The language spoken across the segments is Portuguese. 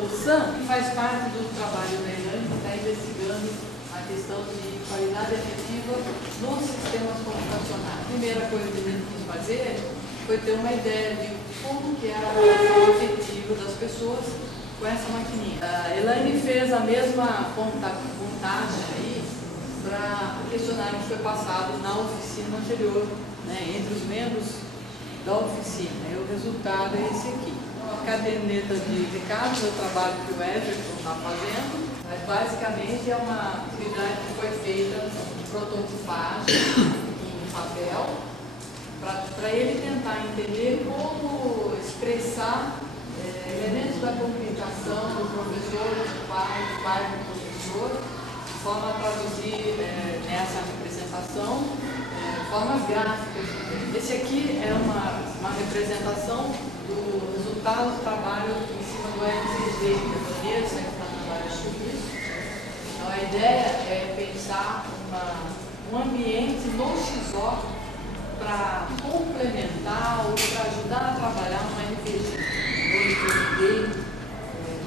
O SAM, que faz parte do trabalho da Elaine, está investigando a questão de qualidade efetiva nos sistemas computacionais. A primeira coisa que a gente quis fazer foi ter uma ideia de como que era a relação efetiva das pessoas com essa maquininha. A Elaine fez a mesma contagem aí para o questionário que foi passado na oficina anterior, né, entre os membros da oficina. E o resultado é esse aqui. A caderneta de recados é o trabalho que o Everton está fazendo, mas basicamente é uma atividade que foi feita de prototipagem em papel, para ele tentar entender como expressar elementos da comunicação do professor, do pai do professor, de forma a traduzir nessa representação formas gráficas. Esse aqui é uma representação do resultado do trabalho em cima do LCG, que é o primeiro secretário de serviço. Então a ideia é pensar um ambiente no XO para complementar ou para ajudar a trabalhar uma RPG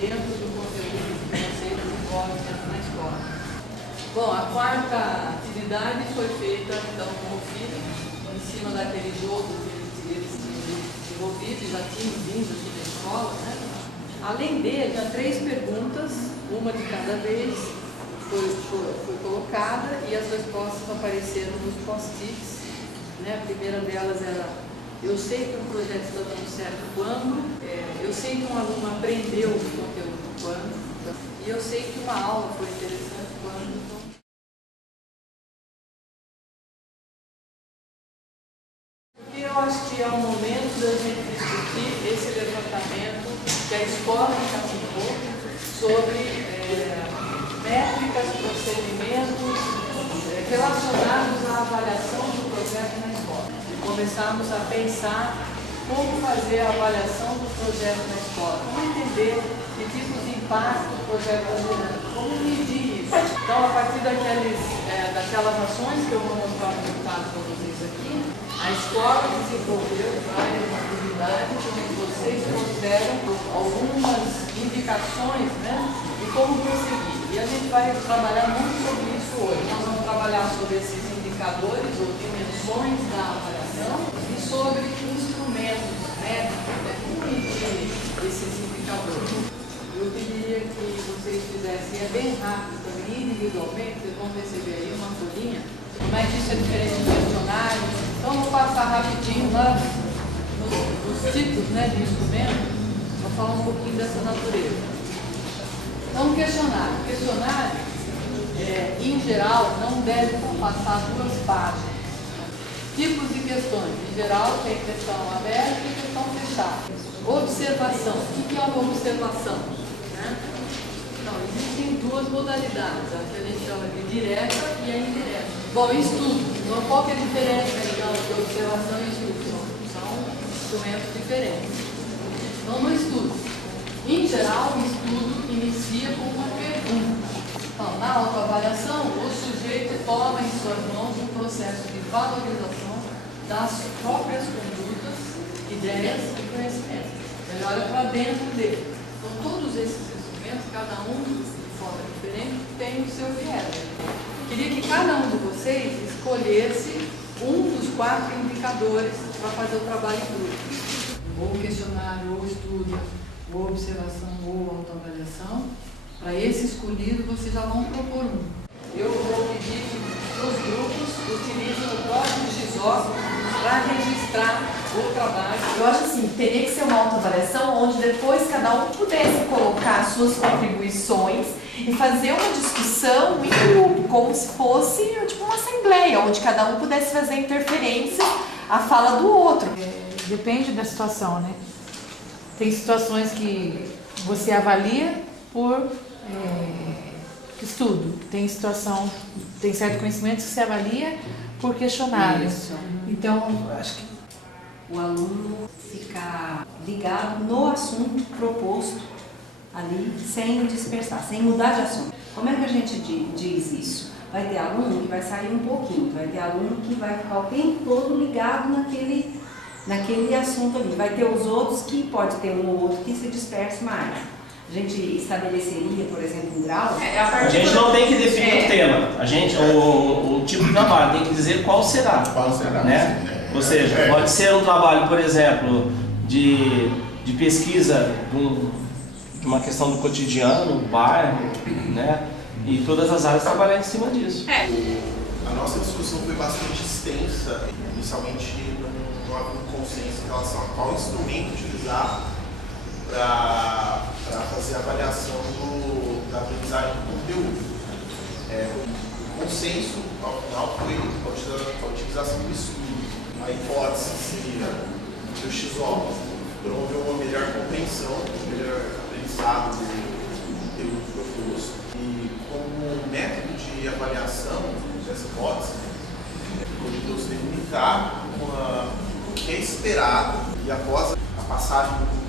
dentro do conteúdo que você desenvolve na escola. Bom, a quarta atividade foi feita então com o filho, em cima daquele jogo que eles tinham desenvolvido, já tinham vindo aqui da escola, né? Além dele, tinha 3 perguntas, uma de cada vez, foi colocada e as respostas apareceram nos post-its. Né? A primeira delas era: eu sei que um projeto está dando certo quando, eu sei que um aluno aprendeu o conteúdo quando, e eu sei que uma aula foi interessante quando. Porque eu acho que é o momento da gente discutir esse levantamento que a escola encaminhou sobre métricas, procedimentos relacionados à avaliação do projeto na escola. E começamos a pensar como fazer a avaliação do projeto na escola, como entender que tipo de impacto o projeto está gerando, como medir isso. Então, a partir daquelas ações que eu vou mostrar o resultado para vocês aqui, a escola desenvolveu várias atividades onde vocês consideram algumas indicações, né, de como prosseguir. E a gente vai trabalhar muito sobre isso hoje. Nós vamos trabalhar sobre esses indicadores ou dimensões da avaliação e sobre instrumentos métricos, né, como medir esses indicadores. Eu pediria que vocês fizessem, bem rápido também, individualmente, vocês vão perceber aí uma folhinha, como é que isso é diferente do questionário. Então, vou passar rapidinho lá nos tipos, né, de instrumentos, vou falar um pouquinho dessa natureza. Então, o questionário. O questionário, em geral, não deve passar 2 páginas. Tipos de questões. Em geral, tem questão aberta e questão fechada. Observação. O que é uma observação? Né? Então, existem 2 modalidades, a que a gente chama de direta e a indireta. Bom, estudo. Então, qual que é a diferença então, de observação e estudo? São instrumentos diferentes. Então, no estudo. Em geral, o estudo inicia com uma pergunta. Então, na autoavaliação, o sujeito toma em suas mãos um processo de valorização das próprias condutas, ideias e conhecimentos. Ele olha para dentro dele. Então, todos esses instrumentos, cada um de forma diferente, tem o seu viés. Queria que cada um de vocês escolhesse um dos 4 indicadores para fazer o trabalho em grupo. Ou questionário, ou estudo, ou observação, ou autoavaliação. Para esse escolhido, vocês já vão propor um. Eu vou pedir que os grupos utilizem o código XO para registrar o trabalho. Eu acho assim, teria que ser uma autoavaliação onde depois cada um pudesse colocar suas contribuições e fazer uma discussão em grupo, como se fosse tipo uma assembleia, onde cada um pudesse fazer interferência à fala do outro. Depende da situação, né? Tem situações que você avalia por estudo, tem certo conhecimento que você avalia por questionário. Isso. Então, acho que o aluno ficar ligado no assunto proposto ali, sem dispersar, sem mudar de assunto. Como é que a gente diz isso? Vai ter aluno que vai sair um pouquinho, vai ter aluno que vai ficar o tempo todo ligado naquele assunto ali. Vai ter os outros que pode ter um ou outro que se disperse mais. A gente estabeleceria, por exemplo, um grau? A gente não tem que definir o tema, o tipo de trabalho, tem que dizer qual será. Qual será? Né? Ou seja, pode ser um trabalho, por exemplo, de pesquisa de uma questão do cotidiano, do bairro, né? E todas as áreas trabalhar em cima disso. A nossa discussão foi bastante extensa. Inicialmente não havia um consenso em relação a qual instrumento utilizar para fazer a avaliação da aprendizagem do conteúdo. O consenso, ao final, foi a utilização do estudo. A hipótese seria que o XO promoveu uma melhor compreensão, um melhor aprendizado do conteúdo proposto. E como método de avaliação dessa hipótese, podemos delimitar o que é esperado e após a passagem do conteúdo,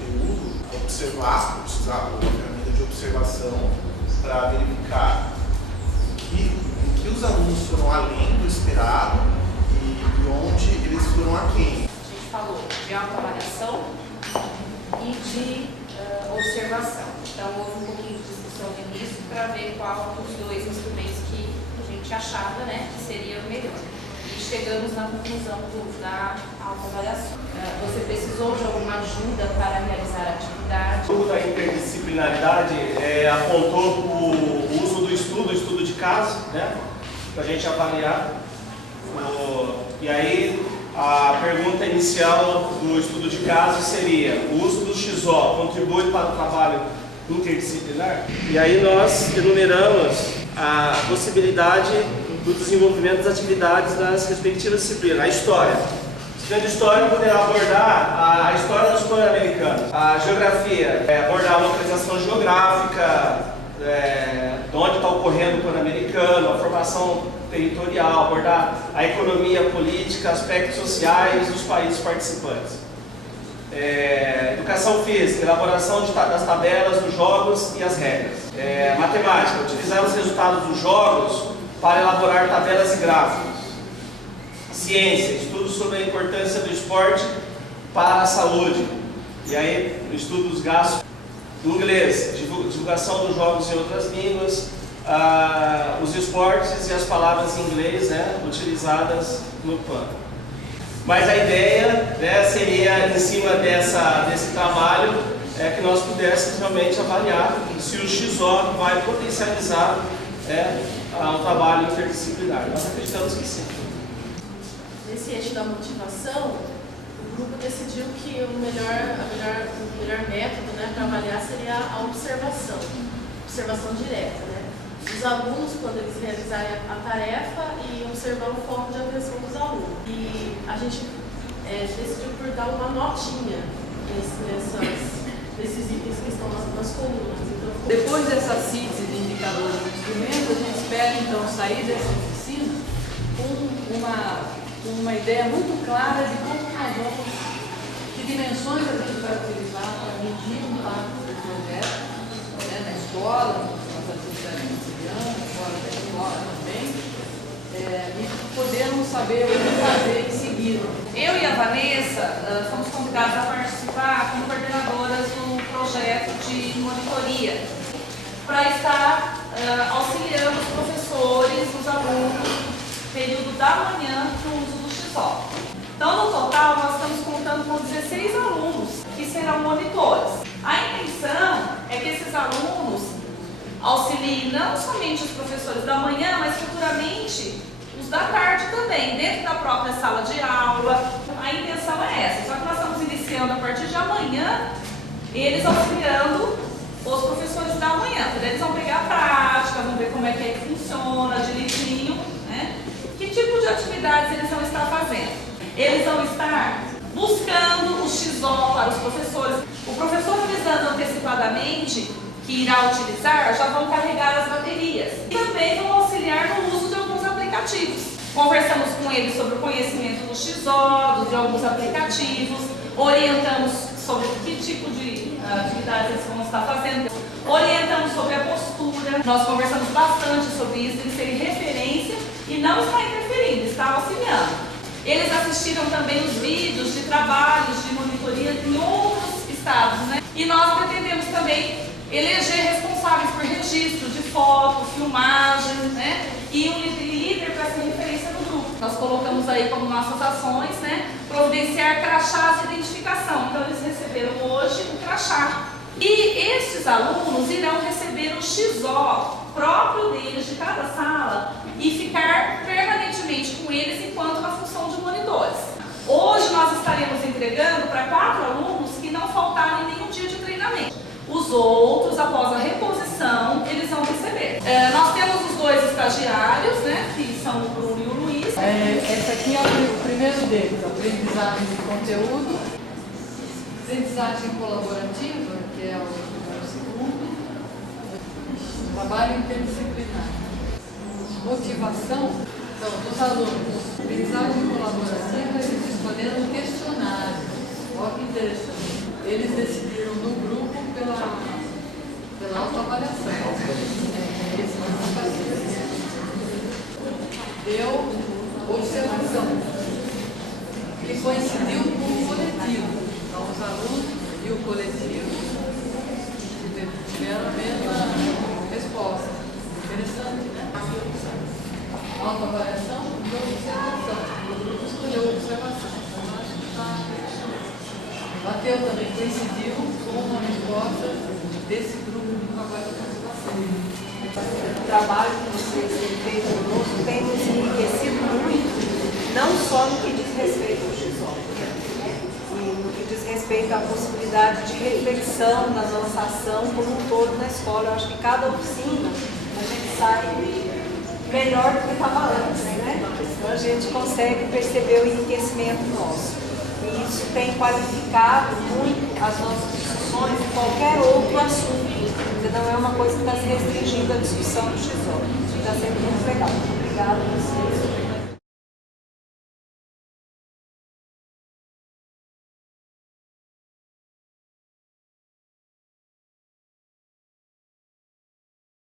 utilizar a ferramenta de observação para verificar em que os alunos foram além do esperado e onde eles foram aquém. A gente falou de autoavaliação e de observação. Então houve um pouquinho de discussão no início para ver qual dos dois instrumentos que a gente achava, né, que seria o melhor. E chegamos na conclusão da autoavaliação. Você precisou de alguma ajuda para realizar a atividade? O da interdisciplinaridade apontou o uso do estudo de caso, né, para a gente avaliar. E aí a pergunta inicial do estudo de caso seria: o uso do XO contribui para o trabalho interdisciplinar? E aí nós enumeramos a possibilidade do desenvolvimento das atividades das respectivas disciplinas. A história. O estudante de história poderá abordar a história dos pan-americanos. A geografia, abordar a localização geográfica, de onde está ocorrendo o pan-americano, a formação territorial, abordar a economia política, aspectos sociais dos países participantes. Educação física, elaboração das tabelas dos jogos e as regras. Matemática, utilizar os resultados dos jogos para elaborar tabelas e gráficos. Ciência, estudos sobre a importância do esporte para a saúde. E aí, o estudo dos gastos. Inglês, divulgação dos jogos em outras línguas, os esportes e as palavras em inglês, né, utilizadas no PAN. Mas a ideia, né, seria, em cima desse trabalho, que nós pudéssemos realmente avaliar se o XO vai potencializar o trabalho interdisciplinar. Nós acreditamos que sim. Nesse eixo da motivação, o grupo decidiu que o melhor método, né, para avaliar seria a observação direta. Né? Os alunos, quando eles realizarem a tarefa, e observar o foco de atenção dos alunos. E a gente decidiu por dar uma notinha nesses itens que estão nas colunas. Então, depois dessa síntese de indicadores do instrumento, a gente espera então sair dessa oficina com uma ideia muito clara de como nós vamos, que dimensões a gente vai utilizar para medir o impacto do projeto, né, na escola, nas atividades cotidianas, fora da escola também, e podermos saber o que fazer em seguida. Eu e a Vanessa fomos convidadas a participar como coordenadoras do projeto de monitoria para estar auxiliando os professores, os alunos, período da manhã no uso do XO. Então, no total, nós estamos contando com 16 alunos que serão monitores. A intenção é que esses alunos auxiliem não somente os professores da manhã, mas futuramente os da tarde também, dentro da própria sala de aula. A intenção é essa, só que nós estamos iniciando a partir de amanhã, eles auxiliando os professores da manhã. Eles vão pegar a prática, vão ver como é que funciona direitinho, né? Que tipo de atividades eles vão estar fazendo? Eles vão estar buscando o XO para os professores. O professor, avisando antecipadamente que irá utilizar, já vão carregar as baterias. E também vão auxiliar no uso de alguns aplicativos. Conversamos com eles sobre o conhecimento do XO, de alguns aplicativos, orientamos sobre que tipo de atividades eles vão estar fazendo, orientamos sobre a postura. Nós conversamos bastante sobre isso, eles serem referência e não está interferindo, está auxiliando. Eles assistiram também os vídeos de trabalhos de monitoria em outros estados, né? E nós pretendemos também eleger responsáveis por registro de foto, filmagem, né? E um líder para ser referência no grupo. Nós colocamos aí como nossas ações, né? Providenciar crachás de identificação. Então eles receberam hoje o crachá. E estes alunos irão receber o XO próprio deles de cada sala e ficar permanentemente com eles enquanto na função de monitores. Hoje nós estaremos entregando para 4 alunos que não faltarem nenhum dia de treinamento. Os outros, após a reposição, eles vão receber. Nós temos os 2 estagiários, né, que são o Bruno e o Luiz. Esse aqui é o primeiro deles, aprendizagem de conteúdo, aprendizagem colaborativa, que é o segundo, trabalho interdisciplinar, motivação dos alunos, aprendizagem colaborativa, eles escolheram questionários. Olha que interessante. Eles decidiram no grupo pela autoavaliação. Deu observação, que coincidiu com o coletivo. Então, os alunos e o coletivo tiveram a mesma resposta. Interessante, né? Autoavaliação e observação. O grupo escolheu observação. Então, acho que está. Bateu também, coincidiu com uma resposta desse grupo de trabalho de participação. O trabalho que vocês têm feito conosco tem nos enriquecido muito, não só no que diz respeito ao XO, e no que diz respeito à possibilidade de reflexão da nossa ação como um todo na escola. Eu acho que cada oficina a gente sai melhor do que estava antes, né? Então a gente consegue perceber o enriquecimento nosso. E isso tem qualificado muito as nossas discussões em qualquer outro assunto. Não é uma coisa que está se restringindo à discussão do XO. Está sendo muito legal. Obrigada a vocês.